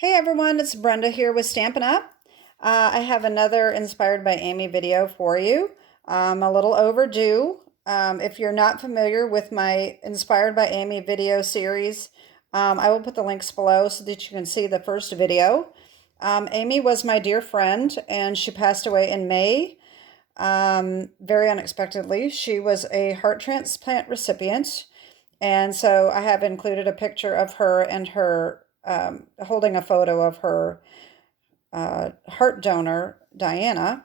Hey everyone, it's Brenda here with Stampin' Up. I have another Inspired by Amy video for you. A little overdue. If you're not familiar with my Inspired by Amy video series, I will put the links below so that you can see the first video. Amy was my dear friend and she passed away in May, very unexpectedly. She was a heart transplant recipient. And so I have included a picture of her and her holding a photo of her heart donor, Diana.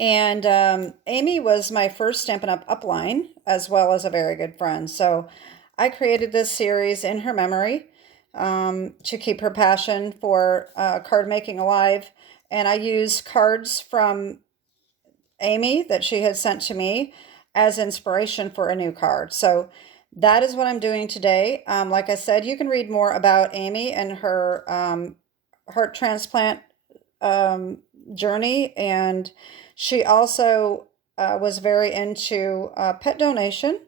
And Amy was my first Stampin' Up! Upline, as well as a very good friend. So I created this series in her memory to keep her passion for card making alive. And I used cards from Amy that she had sent to me as inspiration for a new card. So that is what I'm doing today. Like I said, you can read more about Amy and her heart transplant journey. And she also was very into pet donation.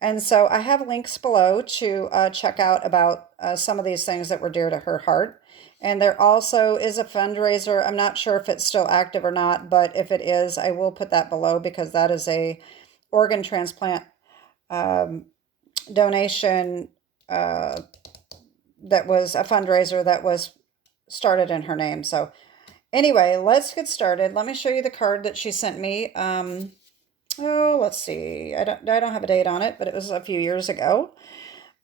And so I have links below to check out about some of these things that were dear to her heart. And there also is a fundraiser. I'm not sure if it's still active or not, but if it is, I will put that below because that is a organ transplant donation that was a fundraiser that was started in her name. So anyway, let's get started. Let me show you the card that she sent me. Oh, let's see. I don't have a date on it, but it was a few years ago.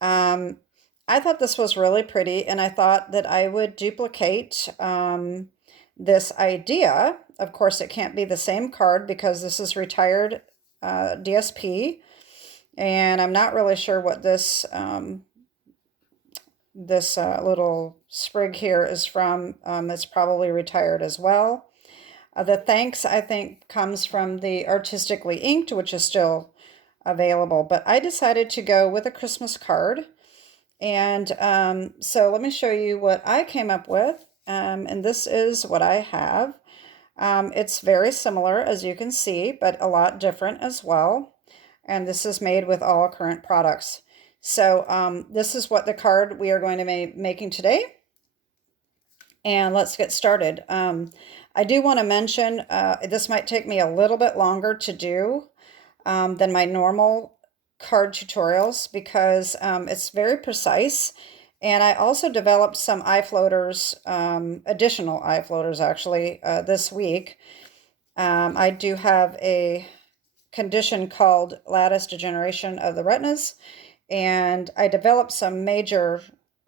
I thought this was really pretty, and I thought that I would duplicate this idea. Of course, it can't be the same card because this is retired DSP, and I'm not really sure what this little sprig here is from. It's probably retired as well. The thanks, I think, comes from the Artistically Inked, which is still available. But I decided to go with a Christmas card. And so let me show you what I came up with. And this is what I have. It's very similar, as you can see, but a lot different as well. And this is made with all current products. So this is what the card we are going to be making today. And let's get started. I do want to mention this might take me a little bit longer to do than my normal card tutorials because it's very precise. And I also developed some eye floaters, additional eye floaters actually, this week. I do have a condition called lattice degeneration of the retinas, and I developed some major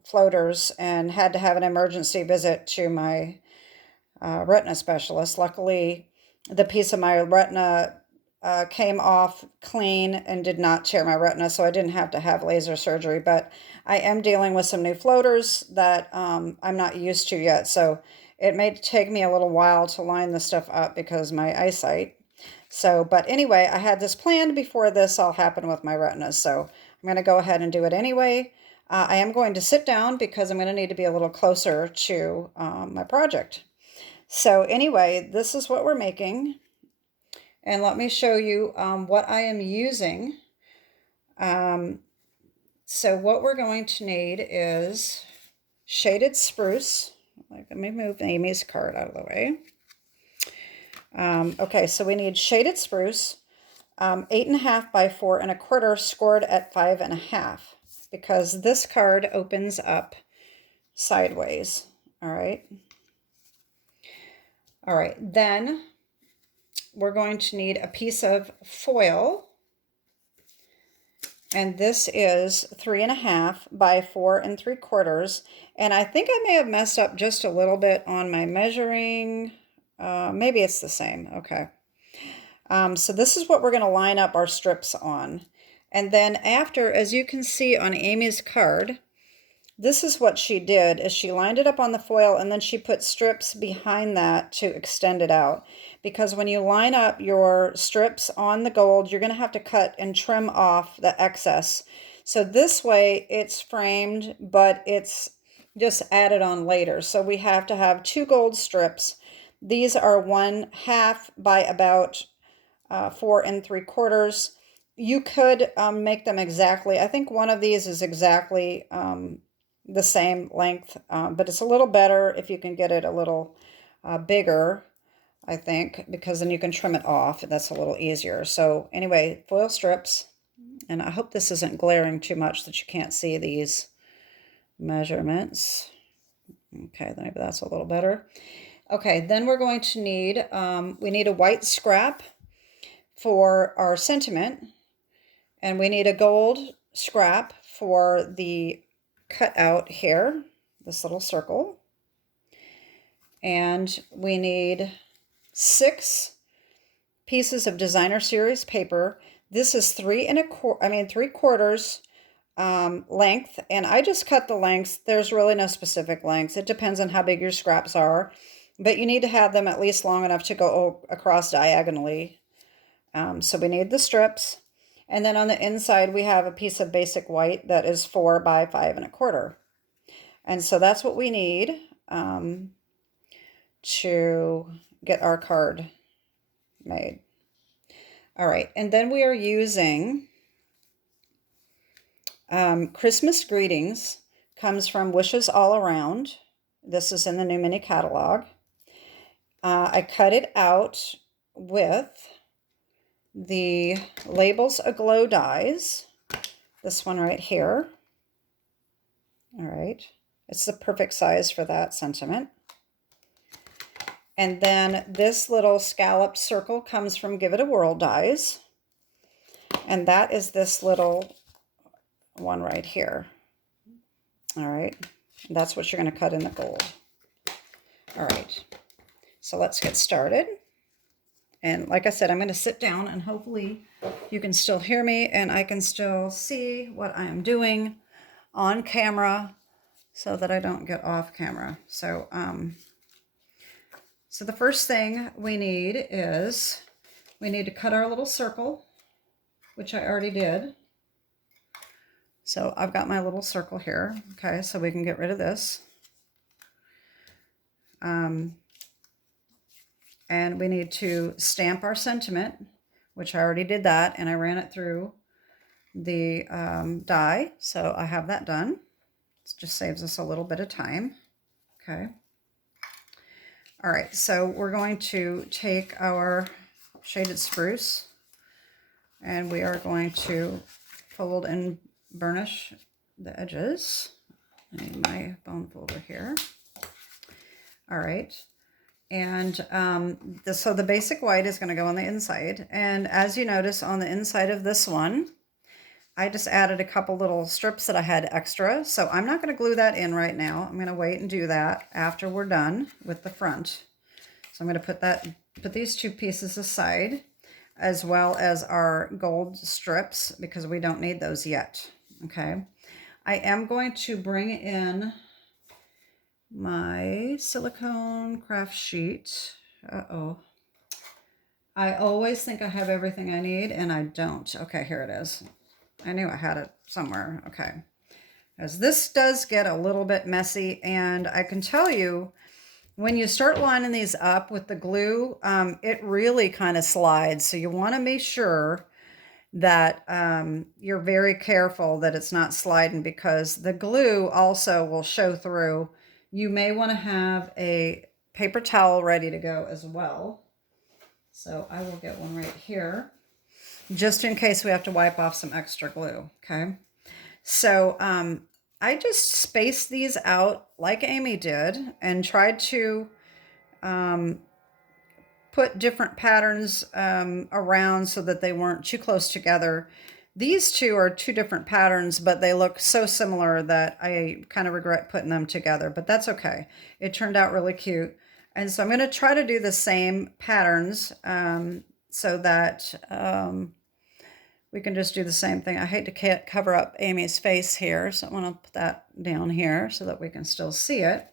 floaters and had to have an emergency visit to my retina specialist. Luckily, the piece of my retina came off clean and did not tear my retina, so I didn't have to have laser surgery. But I am dealing with some new floaters that I'm not used to yet, so it may take me a little while to line the stuff up because of my eyesight. So, but anyway, I had this planned before this all happened with my retinas, so I'm going to go ahead and do it anyway. I am going to sit down because I'm going to need to be a little closer to my project. So anyway, this is what we're making. And let me show you what I am using. So what we're going to need is shaded spruce. Let me move Amy's card out of the way. Okay, so we need shaded spruce, 8.5 by 4.25 scored at 5.5 because this card opens up sideways. All right. All right, then we're going to need a piece of foil, and this is 3.5 by 4.75. And I think I may have messed up just a little bit on my measuring. Maybe it's the same. Okay. So this is what we're going to line up our strips on. And then after, as you can see on Amy's card, this is what she did, is she lined it up on the foil and then she put strips behind that to extend it out. Because when you line up your strips on the gold, you're going to have to cut and trim off the excess. So this way it's framed, but it's just added on later. So we have to have 2 gold strips. These are 1/2 by about 4.75. You could make them exactly. I think one of these is exactly the same length, but it's a little better if you can get it a little bigger, I think, because then you can trim it off. That's a little easier. So anyway, foil strips, and I hope this isn't glaring too much that you can't see these measurements. Okay, maybe that's a little better. Okay, then we're going to need, we need a white scrap for our sentiment, and we need a gold scrap for the cutout here, this little circle. And we need 6 pieces of designer series paper. This is 3/4 length, and I just cut the lengths. There's really no specific lengths. It depends on how big your scraps are, but you need to have them at least long enough to go across diagonally. So we need the strips, and then on the inside we have a piece of basic white that is 4 by 5 1/4, and so that's what we need to get our card made. All right, and then we are using Christmas Greetings, comes from Wishes All Around. This is in the new mini catalog. I cut it out with the Labels Aglow dies. This one right here. All right, it's the perfect size for that sentiment. And then this little scalloped circle comes from Give It a Whirl dies. And that is this little one right here. All right, and that's what you're going to cut in the gold. All right, so let's get started. And like I said, I'm going to sit down and hopefully you can still hear me and I can still see what I am doing on camera so that I don't get off camera. So, so the first thing we need is we need to cut our little circle, which I already did. So I've got my little circle here. Okay, so we can get rid of this. And we need to stamp our sentiment, which I already did that, and I ran it through the die. So I have that done. It just saves us a little bit of time. Okay. All right, so we're going to take our shaded spruce and we are going to fold and burnish the edges. I need my bone folder here. All right, and so the basic white is going to go on the inside, and as you notice on the inside of this one, I just added a couple little strips that I had extra, so I'm not going to glue that in right now. I'm going to wait and do that after we're done with the front. So I'm going to put these 2 pieces aside, as well as our gold strips, because we don't need those yet. Okay, I am going to bring in my silicone craft sheet. Uh-oh. I always think I have everything I need, and I don't. Okay, here it is. I knew I had it somewhere. Okay. As this does get a little bit messy, and I can tell you, when you start lining these up with the glue, it really kind of slides. So you want to make sure that you're very careful that it's not sliding, because the glue also will show through. You may want to have a paper towel ready to go as well. So I will get one right here, just in case we have to wipe off some extra glue. Okay. So I just spaced these out like Amy did and tried to put different patterns around so that they weren't too close together. These 2 are 2 different patterns, but they look so similar that I kind of regret putting them together, but that's okay. It turned out really cute. And so I'm going to try to do the same patterns so that we can just do the same thing. I hate to cover up Amy's face here, so I want to put that down here so that we can still see it.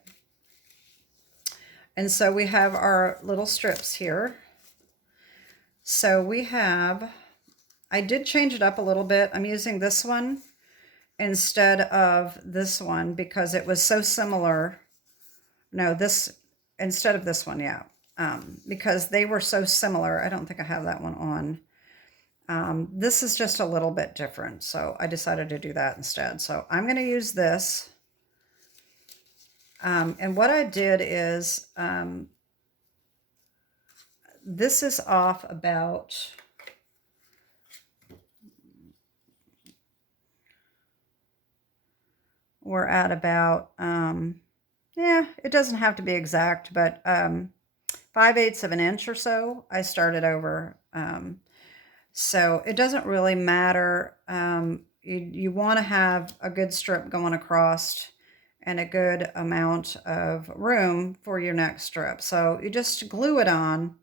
And so we have our little strips here. So we have, I did change it up a little bit. I'm using this one instead of this one because it was so similar. No, this, instead of this one, yeah. Because they were so similar. I don't think I have that one on. This is just a little bit different, so I decided to do that instead. So I'm going to use this And what I did is, this is off about, we're at about, yeah, it doesn't have to be exact, but 5/8 of an inch or so, I started over. So it doesn't really matter. You want to have a good strip going across and a good amount of room for your next strip. So you just glue it on.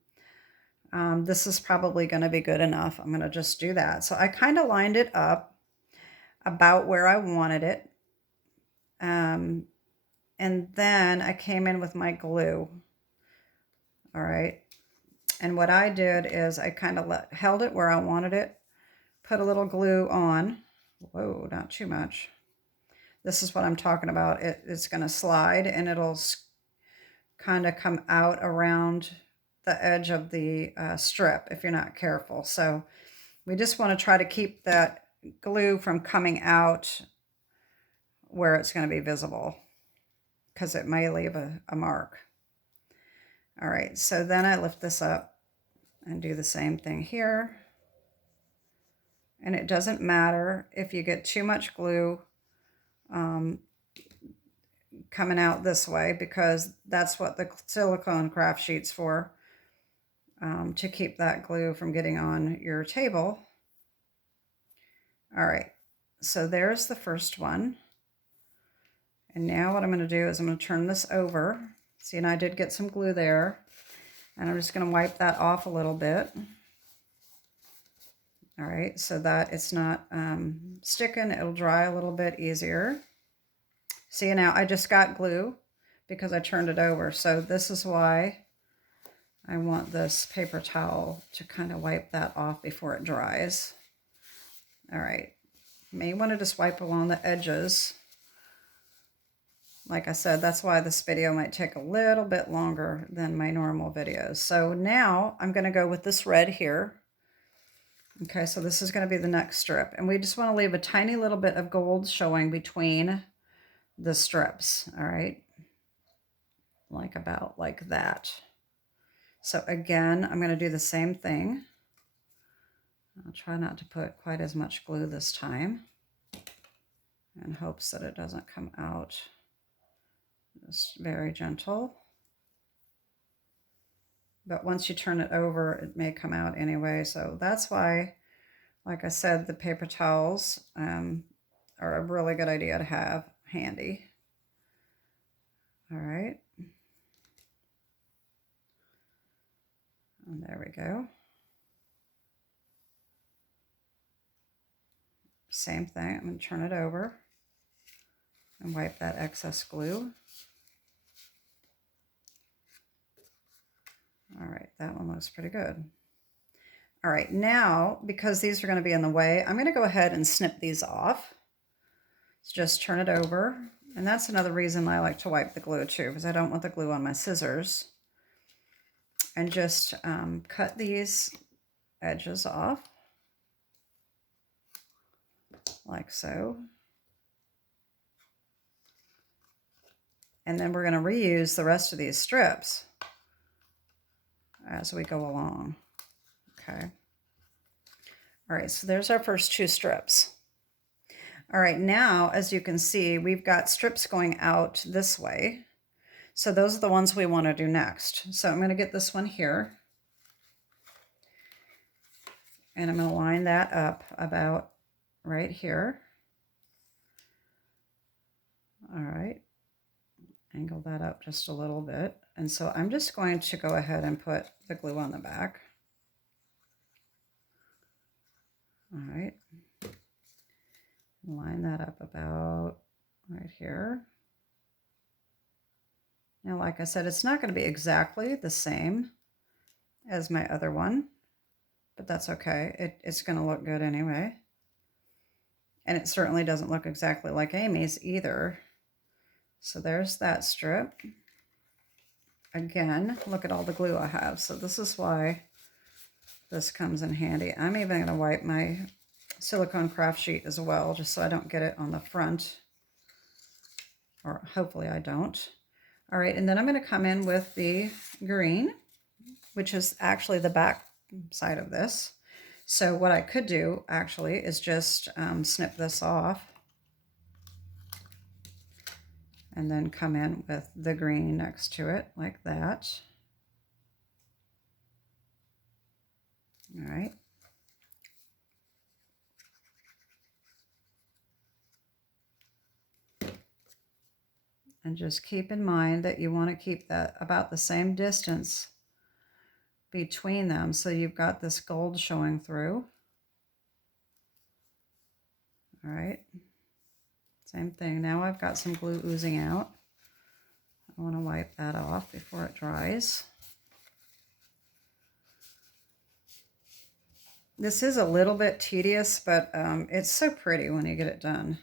This is probably going to be good enough. I'm going to just do that. So I kind of lined it up about where I wanted it. And then I came in with my glue. All right. And what I did is I kind of held it where I wanted it, put a little glue on. Whoa, not too much. This is what I'm talking about. It's going to slide and it'll kind of come out around the edge of the strip if you're not careful. So we just want to try to keep that glue from coming out where it's going to be visible, because it may leave a mark. All right, so then I lift this up and do the same thing here. And it doesn't matter if you get too much glue coming out this way, because that's what the silicone craft sheet's for, to keep that glue from getting on your table. All right, so there's the first one. And now what I'm going to do is I'm going to turn this over. See, and I did get some glue there. And I'm just going to wipe that off a little bit. All right, so that it's not sticking. It'll dry a little bit easier. See, now I just got glue because I turned it over. So this is why I want this paper towel to kind of wipe that off before it dries. All right, you may want to just wipe along the edges. Like I said, that's why this video might take a little bit longer than my normal videos. So now I'm going to go with this red here. Okay, so this is going to be the next strip. And we just want to leave a tiny little bit of gold showing between the strips. All right, like about like that. So again, I'm going to do the same thing. I'll try not to put quite as much glue this time in hopes that it doesn't come out. Just very gentle. But once you turn it over, it may come out anyway. So that's why, like I said, the paper towels are a really good idea to have handy. All right. And there we go. Same thing. I'm going to turn it over and wipe that excess glue. All right, that one looks pretty good. All right, now, because these are going to be in the way, I'm going to go ahead and snip these off. So just turn it over. And that's another reason I like to wipe the glue too, because I don't want the glue on my scissors. And just cut these edges off, like so. And then we're going to reuse the rest of these strips as we go along. Okay. All right, so there's our first two strips. All right, now, as you can see, we've got strips going out this way. So those are the ones we want to do next. So I'm going to get this one here. And I'm going to line that up about right here. All right. Angle that up just a little bit. And so I'm just going to go ahead and put the glue on the back. All right. Line that up about right here. Now, like I said, it's not going to be exactly the same as my other one, but that's okay. It's going to look good anyway. And it certainly doesn't look exactly like Amy's either. So there's that strip. Again, look at all the glue I have. So this is why this comes in handy. I'm even going to wipe my silicone craft sheet as well, just so I don't get it on the front, or hopefully I don't. All right, and then I'm going to come in with the green, which is actually the back side of this. So what I could do actually is just snip this off and then come in with the green next to it like that. All right. And just keep in mind that you want to keep that about the same distance between them, so you've got this gold showing through. All right, same thing. Now I've got some glue oozing out. I want to wipe that off before it dries. This is a little bit tedious, but it's so pretty when you get it done.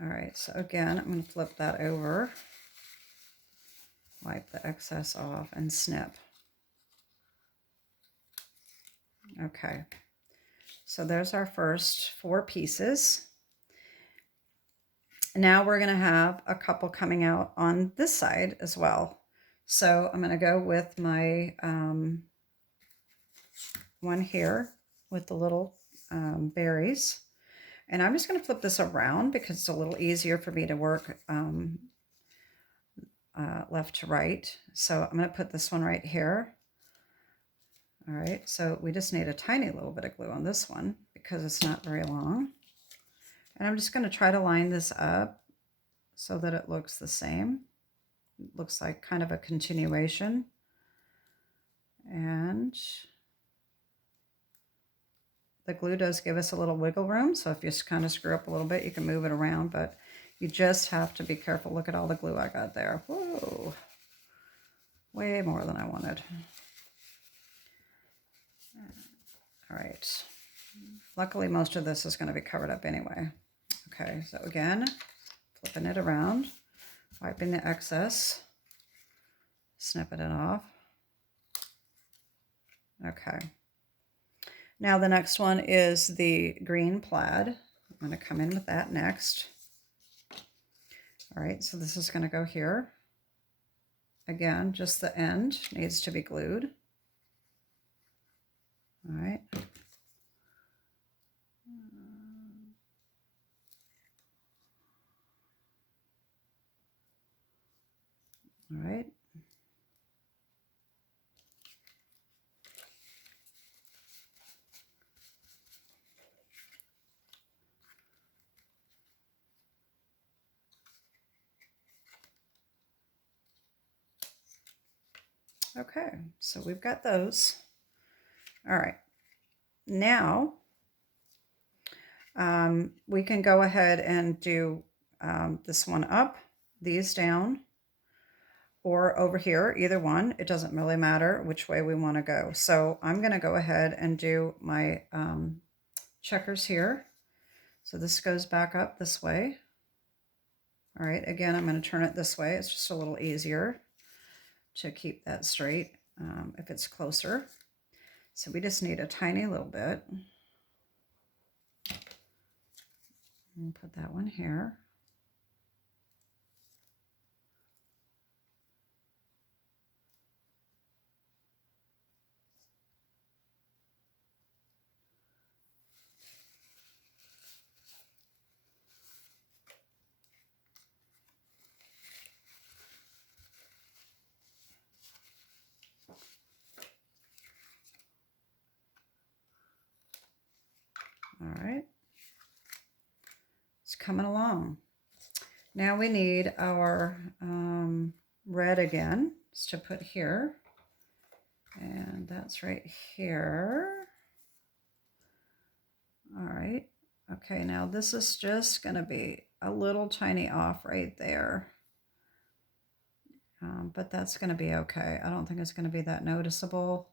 All right, so again, I'm going to flip that over, wipe the excess off, and snip. Okay, so there's our first 4 pieces. Now we're going to have a couple coming out on this side as well. So I'm going to go with my one here with the little berries. And I'm just going to flip this around because it's a little easier for me to work left to right. So I'm going to put this one right here. All right, so we just need a tiny little bit of glue on this one because it's not very long. And I'm just going to try to line this up so that it looks the same. It looks like kind of a continuation. And the glue does give us a little wiggle room, so if you kind of screw up a little bit, you can move it around, but you just have to be careful. Look at all the glue I got there. Whoa, way more than I wanted. All right, luckily most of this is going to be covered up anyway. Okay, so again, flipping it around, wiping the excess, snipping it off. Okay. Now the next one is the green plaid. I'm going to come in with that next. All right, so this is going to go here. Again, just the end needs to be glued. All right. All right. Okay, so we've got those. All right, now we can go ahead and do this one up, these down, or over here, either one. It doesn't really matter which way we want to go. So I'm going to go ahead and do my checkers here. So this goes back up this way. All right, again, I'm going to turn it this way. It's just a little easier to keep that straight if it's closer. So we just need a tiny little bit. And put that one here. All right, it's coming along. Now we need our red again, just to put here, and that's right here. All right, okay, now this is just going to be a little tiny off right there, but that's going to be okay. I don't think it's going to be that noticeable.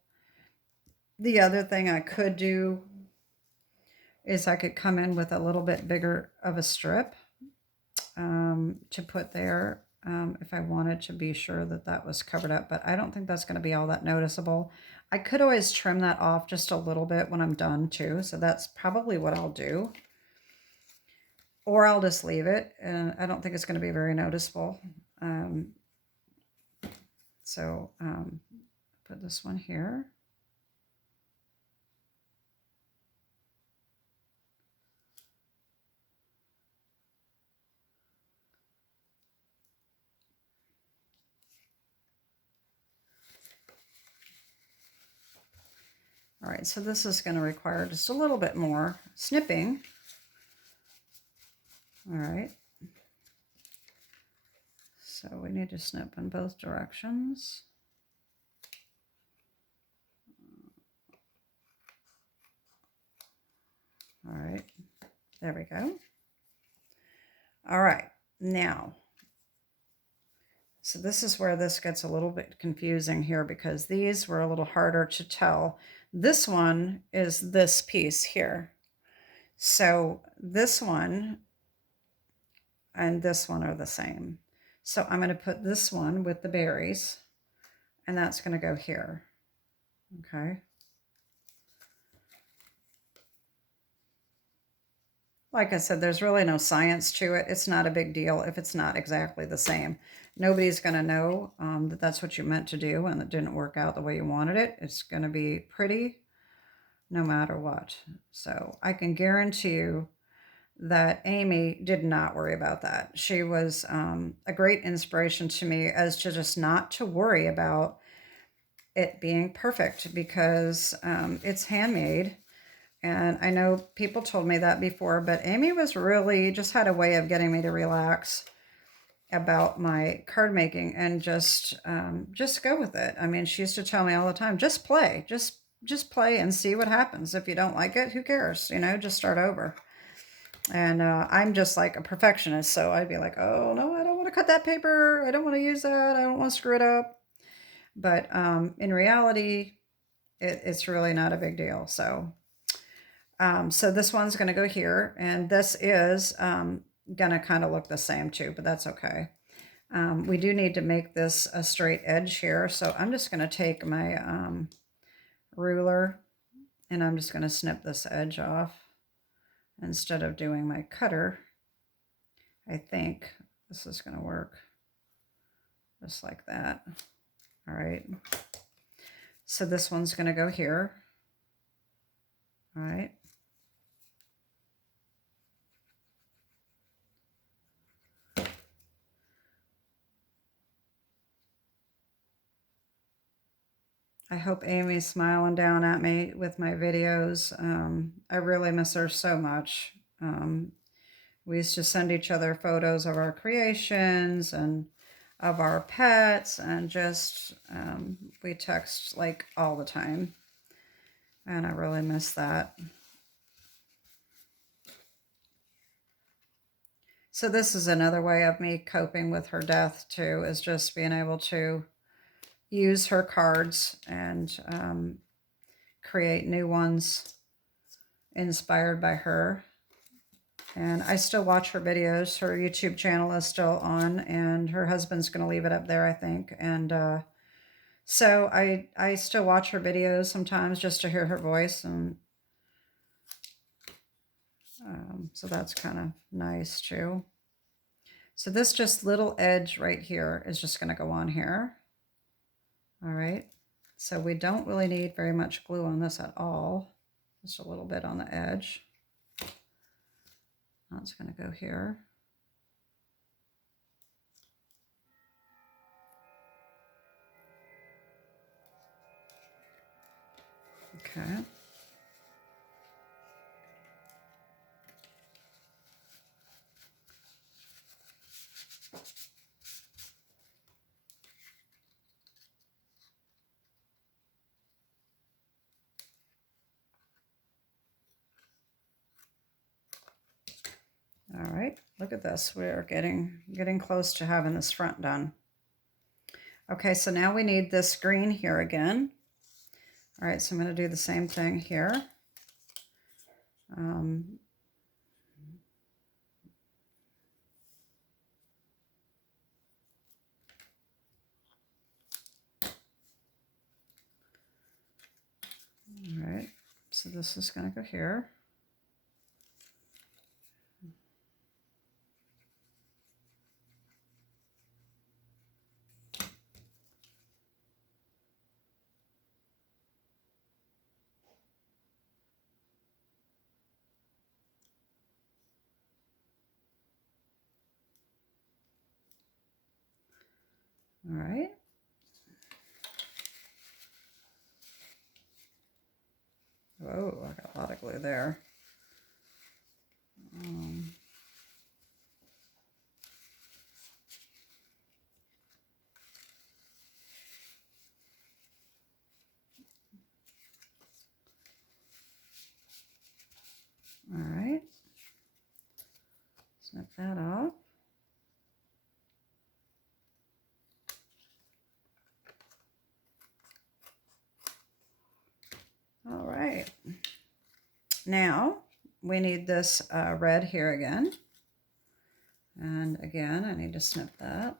The other thing I could do is I could come in with a little bit bigger of a strip to put there if I wanted to be sure that that was covered up, but I don't think that's going to be all that noticeable. I could always trim that off just a little bit when I'm done too, so that's probably what I'll do. Or I'll just leave it, and I don't think it's going to be very noticeable. Put this one here. All right, so this is going to require just a little bit more snipping. All right. So we need to snip in both directions. All right, there we go. All right, now, so this is where this gets a little bit confusing here because these were a little harder to tell. This one is this piece here. So this one and this one are the same. So I'm going to put this one with the berries, and that's going to go here. Okay. Like I said, there's really no science to it. It's not a big deal if it's not exactly the same. Nobody's going to know that that's what you meant to do and it didn't work out the way you wanted it. It's going to be pretty no matter what. So I can guarantee you that Amy did not worry about that. She was a great inspiration to me as to just not to worry about it being perfect because it's handmade. And I know people told me that before, but Amy was really just had a way of getting me to relax about my card making and just go with it. I mean, she used to tell me all the time, just play, just play and see what happens. If you don't like it, who cares? You know, just start over. And I'm just like a perfectionist. So I'd be like, oh no, I don't want to cut that paper. I don't want to use that. I don't want to screw it up. But in reality, it's really not a big deal. So so this one's going to go here, and this is going to kind of look the same too, but that's okay. We do need to make this a straight edge here, so I'm just going to take my ruler, and I'm just going to snip this edge off instead of doing my cutter. I think this is going to work just like that. All right. So this one's going to go here. All right. I hope Amy's smiling down at me with my videos. I really miss her so much. We used to send each other photos of our creations and of our pets, and just we text like all the time. And I really miss that. So this is another way of me coping with her death too, is just being able to use her cards and create new ones inspired by her. And I still watch her videos. Her YouTube channel is still on, and her husband's going to leave it up there, I think. And so I still watch her videos sometimes just to hear her voice. And so that's kind of nice too. So this just little edge right here is just going to go on here. All right. So we don't really need very much glue on this at all. Just a little bit on the edge. That's going to go here. Okay. All right, look at this. We're getting close to having this front done. Okay, so now we need this green here again. All right, so I'm going to do the same thing here. All right, so this is going to go here. All right. Whoa, I got a lot of glue there. All right. Snip that off. All right. Now we need this red here again. And again, I need to snip that.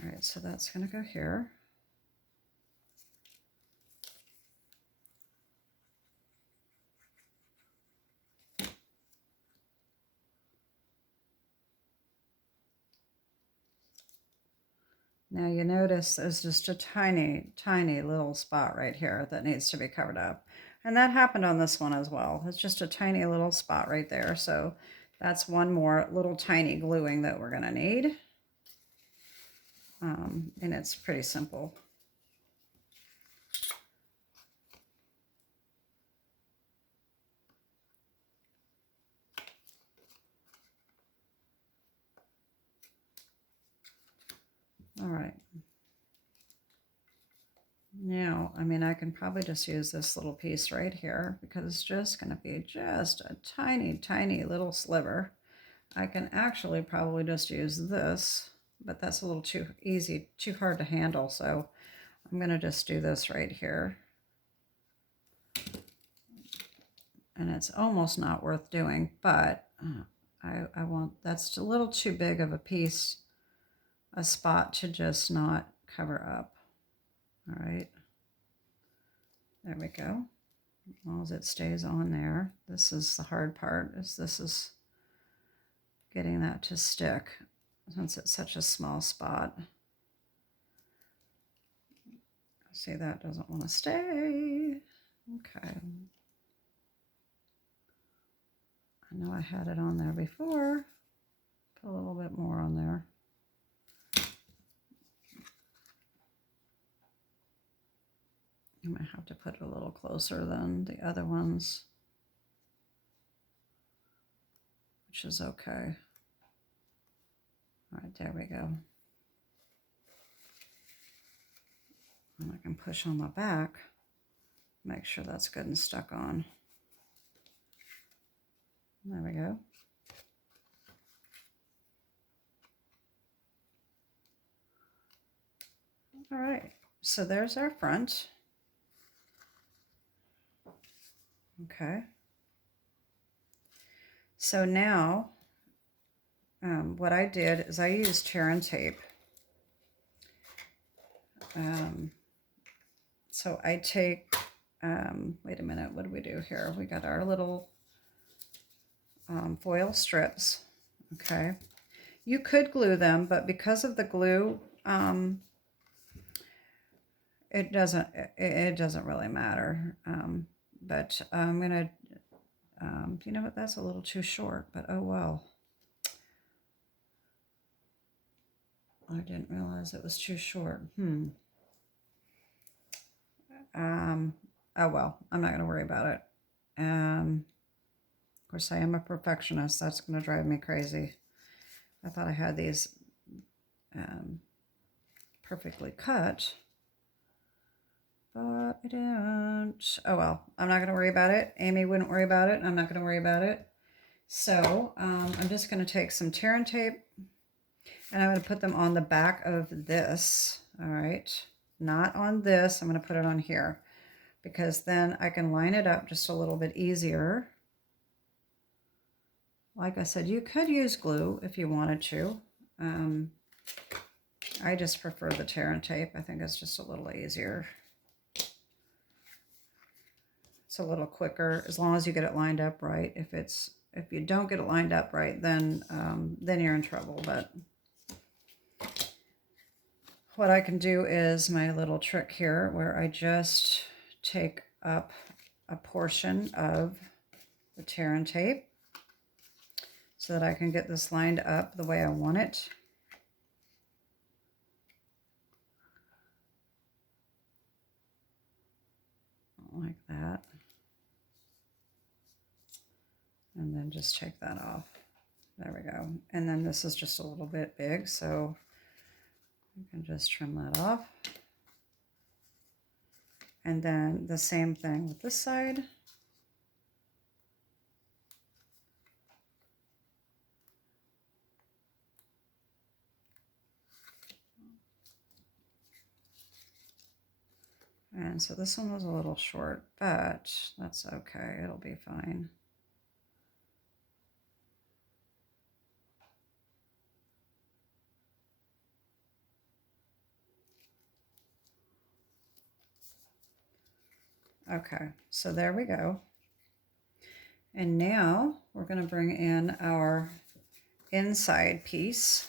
All right, so that's going to go here. Now you notice there's just a tiny, tiny little spot right here that needs to be covered up. And that happened on this one as well. It's just a tiny little spot right there. So that's one more little tiny gluing that we're going to need. And it's pretty simple. All right. Now, I mean, I can probably just use this little piece right here because it's just going to be just a tiny, tiny little sliver. I can actually probably just use this, but that's a little too easy, too hard to handle. So I'm going to just do this right here. And it's almost not worth doing, but I want, that's a little too big of a piece, a spot to just not cover up. All right. There we go. As long as it stays on there. This is the hard part, is this is getting that to stick since it's such a small spot. See, that doesn't want to stay. Okay. I know I had it on there before. Put a little bit more on there. I might have to put it a little closer than the other ones, which is okay. All right, there we go. And I can push on the back, make sure that's good and stuck on. There we go. All right, so there's our front. Okay. So now, what I did is I used tear and tape. So I take, wait a minute, what do we do here? We got our little foil strips, okay? You could glue them, but because of the glue, it doesn't really matter. But I'm gonna, you know what, that's a little too short, but oh well. I didn't realize it was too short. Oh well, I'm not gonna worry about it. Of course, I am a perfectionist. That's gonna drive me crazy. I thought I had these perfectly cut, but I don't. Oh well, I'm not gonna worry about it. Amy wouldn't worry about it. I'm not gonna worry about it. So I'm just gonna take some tear and tape, and I'm gonna put them on the back of this. All right, not on this. I'm gonna put it on here, because then I can line it up just a little bit easier. Like I said, you could use glue if you wanted to. I just prefer the tear and tape. I think it's just a little easier. It's a little quicker as long as you get it lined up right. If you don't get it lined up right, then you're in trouble. But what I can do is my little trick here where I just take up a portion of the tear and tape so that I can get this lined up the way I want it. Like that. And then just take that off. There we go. And then this is just a little bit big, so you can just trim that off. And then the same thing with this side. And so this one was a little short, but that's okay. It'll be fine. Okay, so there we go. And now we're going to bring in our inside piece.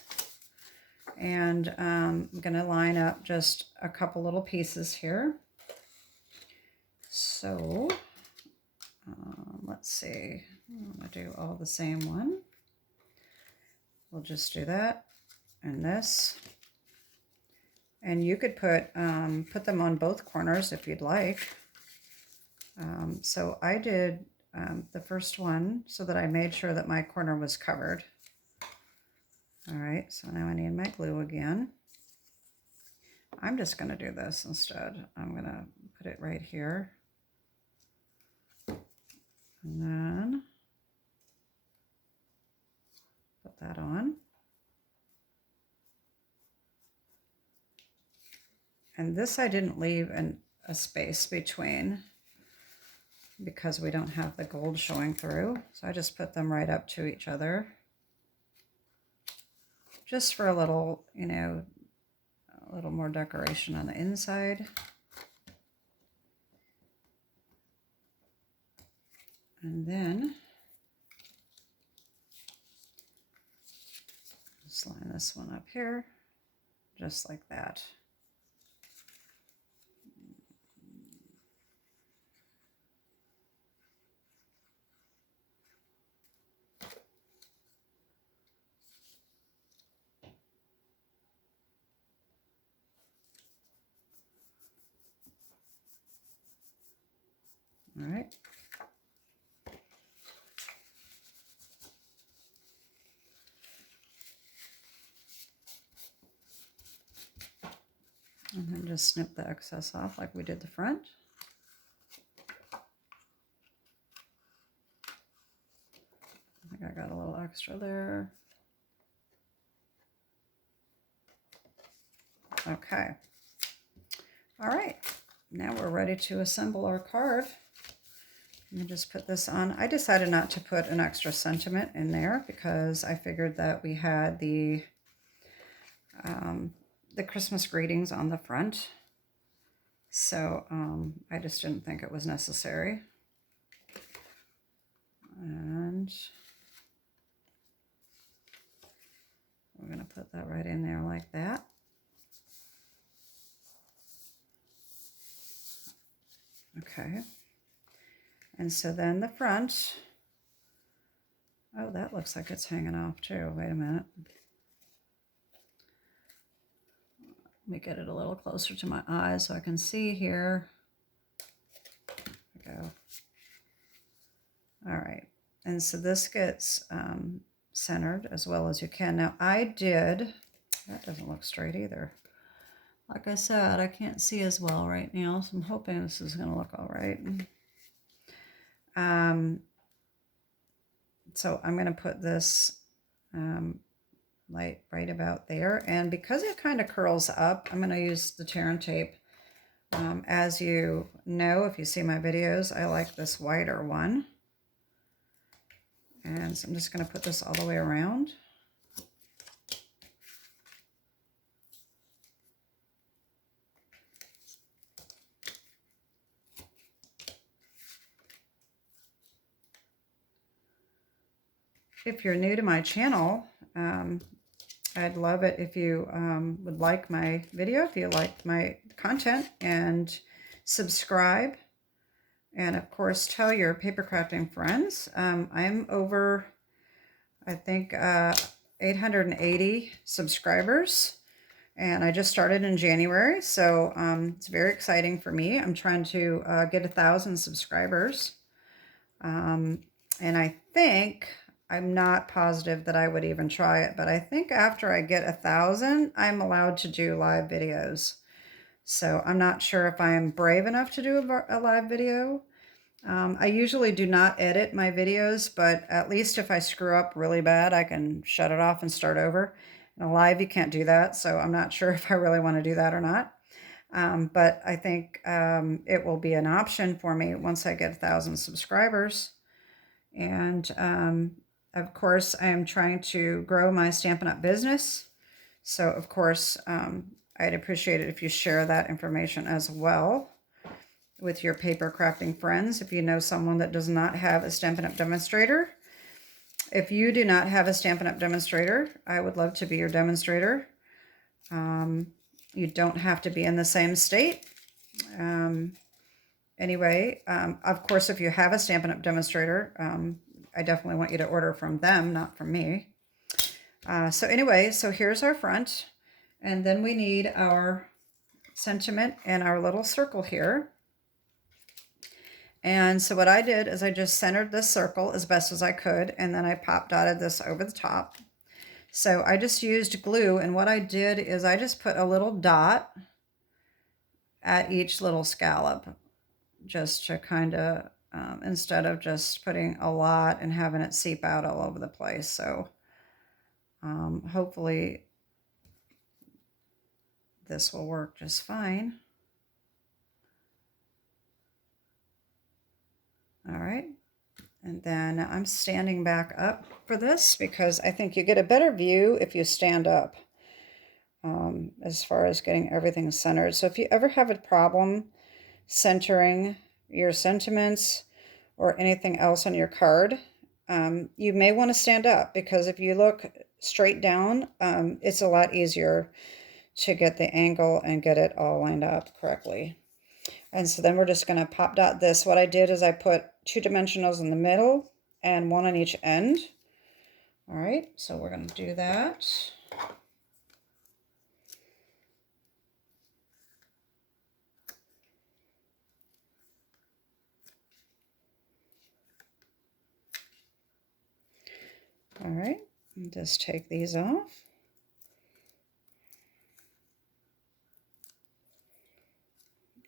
And I'm going to line up just a couple little pieces here. So let's see, I'm going to do all the same one. We'll just do that and this. And you could put them on both corners if you'd like. So I did the first one so that I made sure that my corner was covered. All right, so now I need my glue again. I'm just going to do this instead. I'm going to put it right here. And then put that on. And this I didn't leave a space between because we don't have the gold showing through. So I just put them right up to each other. Just for a little, you know, a little more decoration on the inside. And then just line this one up here, just like that. All right. And then just snip the excess off like we did the front. I think I got a little extra there. Okay. All right. Now we're ready to assemble our card. Let me just put this on. I decided not to put an extra sentiment in there because I figured that we had the Christmas greetings on the front. So I just didn't think it was necessary. And we're going to put that right in there like that. Okay. And so then the front, oh, that looks like it's hanging off too. Wait a minute. Let me get it a little closer to my eyes so I can see here. There we go. All right. And so this gets centered as well as you can. Now I did, that doesn't look straight either. Like I said, I can't see as well right now, so I'm hoping this is going to look all right. So I'm going to put this light right about there. And because it kind of curls up, I'm going to use the tear and tape. As you know, if you see my videos, I like this wider one. And so I'm just going to put this all the way around. If you're new to my channel, I'd love it if you would like my video, if you like my content, and subscribe. And of course, tell your paper crafting friends. I'm over, I think, 880 subscribers. And I just started in January, so it's very exciting for me. I'm trying to get 1,000 subscribers. And I think, I'm not positive that I would even try it, but I think after I get 1,000, I'm allowed to do live videos. So I'm not sure if I'm brave enough to do a live video. I usually do not edit my videos, but at least if I screw up really bad, I can shut it off and start over. In a live, you can't do that, so I'm not sure if I really want to do that or not. But I think it will be an option for me once I get 1,000 subscribers. And of course, I am trying to grow my Stampin' Up! Business. So of course, I'd appreciate it if you share that information as well with your paper crafting friends. If you know someone that does not have a Stampin' Up! Demonstrator. If you do not have a Stampin' Up! Demonstrator, I would love to be your demonstrator. You don't have to be in the same state. Anyway, of course, if you have a Stampin' Up! Demonstrator, I definitely want you to order from them, not from me. So anyway, so here's our front. And then we need our sentiment and our little circle here. And so what I did is I just centered this circle as best as I could, and then I pop dotted this over the top. So I just used glue, and what I did is I just put a little dot at each little scallop, just to kind of, instead of just putting a lot and having it seep out all over the place. So hopefully this will work just fine. All right, and then I'm standing back up for this because I think you get a better view if you stand up as far as getting everything centered. So if you ever have a problem centering your sentiments or anything else on your card, you may want to stand up, because if you look straight down, it's a lot easier to get the angle and get it all lined up correctly. And so then we're just going to pop dot this. What I did is I put 2 dimensionals in the middle and 1 on each end. All right, so we're going to do that. All right, and just take these off.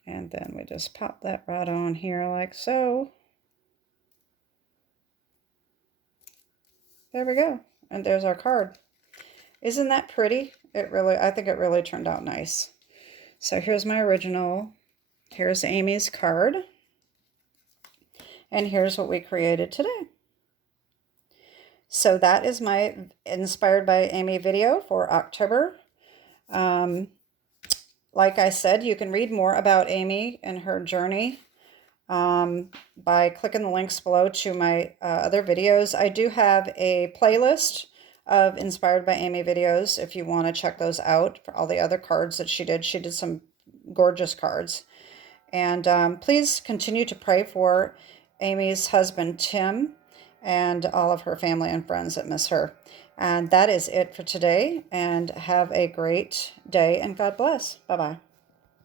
And then we just pop that right on here like so. There we go. And there's our card. Isn't that pretty? I think it really turned out nice. So here's my original. Here's Amy's card. And here's what we created today. So that is my Inspired by Amy video for October. Like I said, you can read more about Amy and her journey by clicking the links below to my other videos. I do have a playlist of Inspired by Amy videos if you want to check those out for all the other cards that she did. She did some gorgeous cards. And please continue to pray for Amy's husband, Tim, and all of her family and friends that miss her. And that is it for today. And have a great day, and God bless. Bye-bye.